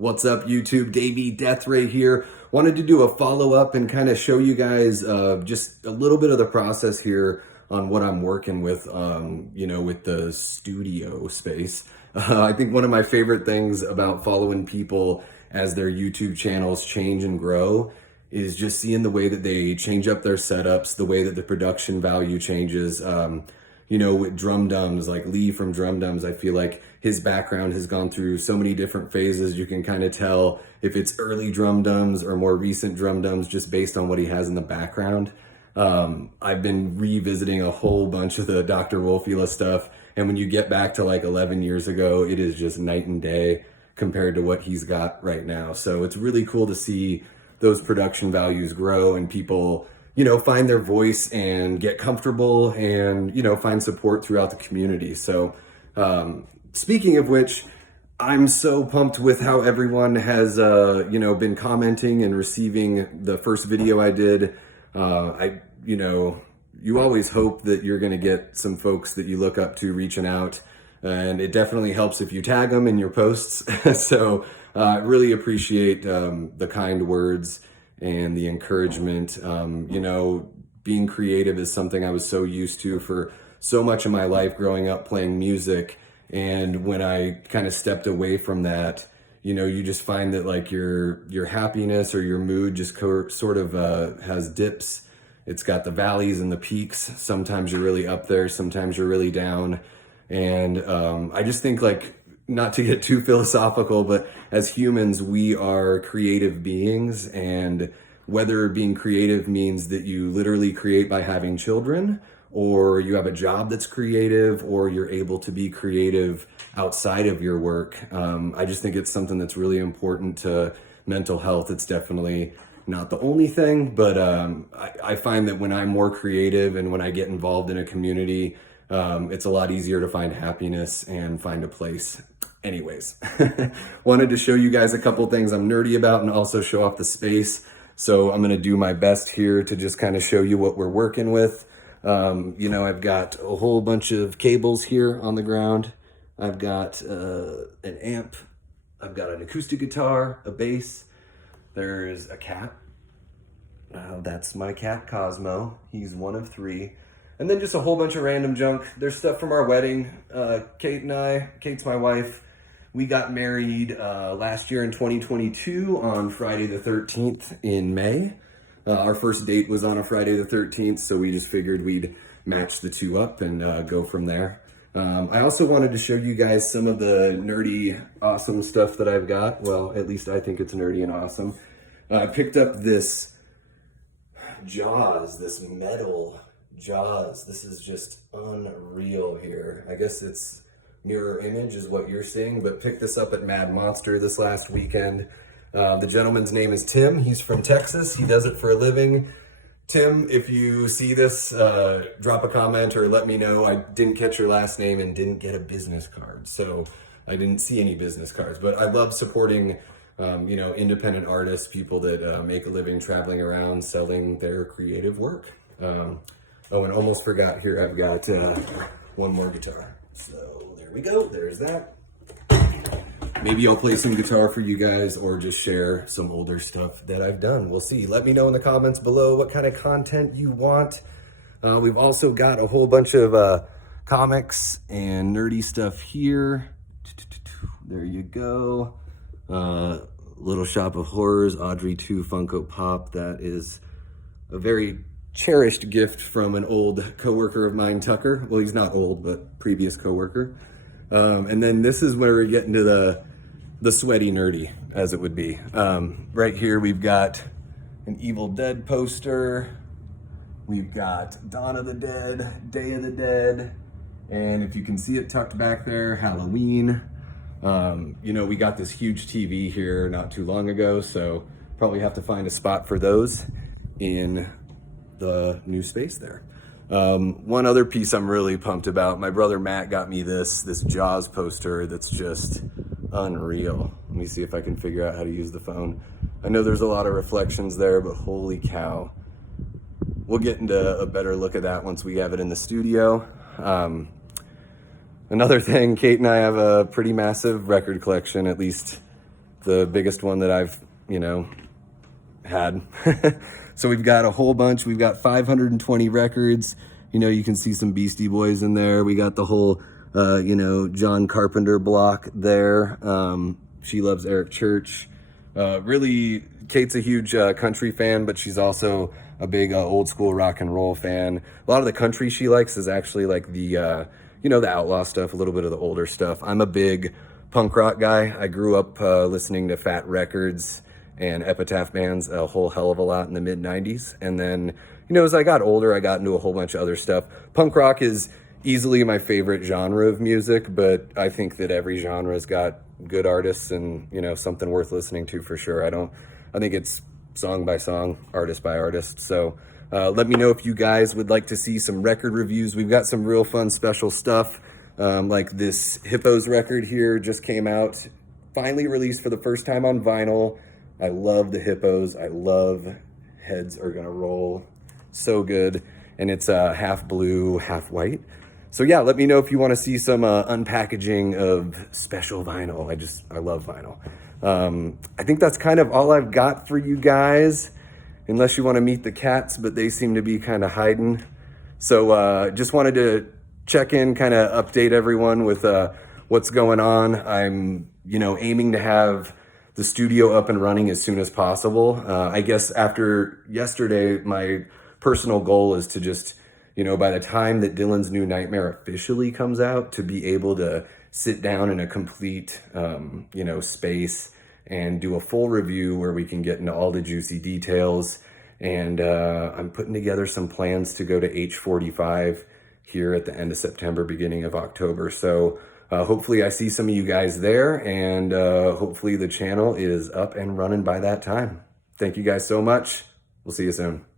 What's up, YouTube? Davey Deathray here. Wanted to do a follow-up and kind of show you guys just a little bit of the process here on what I'm working with, with the studio space. I think one of my favorite things about following people as their YouTube channels change and grow is just seeing the way that they change up their setups, the way that the production value changes. With Drum Dums, like Lee from Drum Dums, I feel like his background has gone through so many different phases. You can kind of tell if it's early Drum Dums or more recent Drum Dums just based on what he has in the background. I've been revisiting a whole bunch of the Dr. Wolfula stuff, and when you get back to like 11 years ago, it is just night and day compared to what he's got right now. So it's really cool to see those production values grow and people find their voice and get comfortable and, find support throughout the community. So, speaking of which, I'm so pumped with how everyone has, been commenting and receiving the first video I did. You always hope that you're going to get some folks that you look up to reaching out, and it definitely helps if you tag them in your posts. So, really appreciate, the kind words and the encouragement. Being creative is something I was so used to for so much of my life growing up playing music. And when I kind of stepped away from that, you just find that like your happiness or your mood just sort of has dips. It's got the valleys and the peaks. Sometimes you're really up there, sometimes you're really down. And I just think, like, not to get too philosophical, but as humans, we are creative beings, and whether being creative means that you literally create by having children, or you have a job that's creative, or you're able to be creative outside of your work. I just think it's something that's really important to mental health. It's definitely not the only thing, but I find that when I'm more creative and when I get involved in a community, it's a lot easier to find happiness and find a place. Anyways, wanted to show you guys a couple things I'm nerdy about and also show off the space. So I'm going to do my best here to just kind of show you what we're working with. I've got a whole bunch of cables here on the ground. I've got an amp. I've got an acoustic guitar, a bass. There's a cat. That's my cat, Cosmo. He's one of three. And then just a whole bunch of random junk. There's stuff from our wedding. Kate and I, Kate's my wife, we got married last year in 2022 on Friday the 13th in May. Our first date was on a Friday the 13th, so we just figured we'd match the two up and go from there. I also wanted to show you guys some of the nerdy, awesome stuff that I've got. Well, at least I think it's nerdy and awesome. I picked up this Jaws, this metal Jaws. This is just unreal here. I guess it's mirror image is what you're seeing, but picked this up at Mad Monster this last weekend. The gentleman's name is Tim. He's from Texas. He does it for a living. Tim, if you see this, drop a comment or let me know. I didn't catch your last name and didn't get a business card, so I didn't see any business cards, but I love supporting independent artists, people that make a living traveling around selling their creative work. And almost forgot, here I've got one more guitar. So there we go, there's that. Maybe I'll play some guitar for you guys or just share some older stuff that I've done. We'll see. Let me know in the comments below what kind of content you want. We've also got a whole bunch of comics and nerdy stuff here. There you go. Little Shop of Horrors, Audrey 2 Funko Pop. That is a very cherished gift from an old coworker of mine, Tucker. Well, he's not old, but previous coworker. And then this is where we get into the sweaty nerdy, as it would be. Right here we've got an Evil Dead poster. We've got Dawn of the Dead, Day of the Dead, and if you can see it tucked back there, Halloween. We got this huge TV here not too long ago, so probably have to find a spot for those in the new space there. One other piece I'm really pumped about, my brother Matt got me this Jaws poster that's just unreal. Let me see if I can figure out how to use the phone. I know there's a lot of reflections there, but holy cow. We'll get into a better look at that once we have it in the studio. Another thing, Kate and I have a pretty massive record collection, at least the biggest one that I've, had. So we've got a whole bunch. We've got 520 records. You can see some Beastie Boys in there. We got the whole, John Carpenter block there. She Loves Eric Church. Really, Kate's a huge country fan, but she's also a big old school rock and roll fan. A lot of the country she likes is actually like the, the outlaw stuff, a little bit of the older stuff. I'm a big punk rock guy. I grew up listening to Fat Records and Epitaph bands a whole hell of a lot in the mid 90s. And then, as I got older, I got into a whole bunch of other stuff. Punk rock is easily my favorite genre of music, but I think that every genre's got good artists and, something worth listening to for sure. I think it's song by song, artist by artist. So let me know if you guys would like to see some record reviews. We've got some real fun special stuff. Like this Hippos record here just came out, finally released for the first time on vinyl. I love the Hippos. I love Heads Are Gonna Roll. So good. And it's half blue, half white. So yeah, let me know if you want to see some unpackaging of special vinyl. I love vinyl. I think that's kind of all I've got for you guys, unless you want to meet the cats, but they seem to be kind of hiding. So just wanted to check in, kind of update everyone with what's going on. I'm, aiming to have the studio up and running as soon as possible. I guess after yesterday, my personal goal is to just, by the time that Dylan's New Nightmare officially comes out, to be able to sit down in a complete, space and do a full review where we can get into all the juicy details. And I'm putting together some plans to go to H45 here at the end of September, beginning of October. So hopefully I see some of you guys there, and hopefully the channel is up and running by that time. Thank you guys so much. We'll see you soon.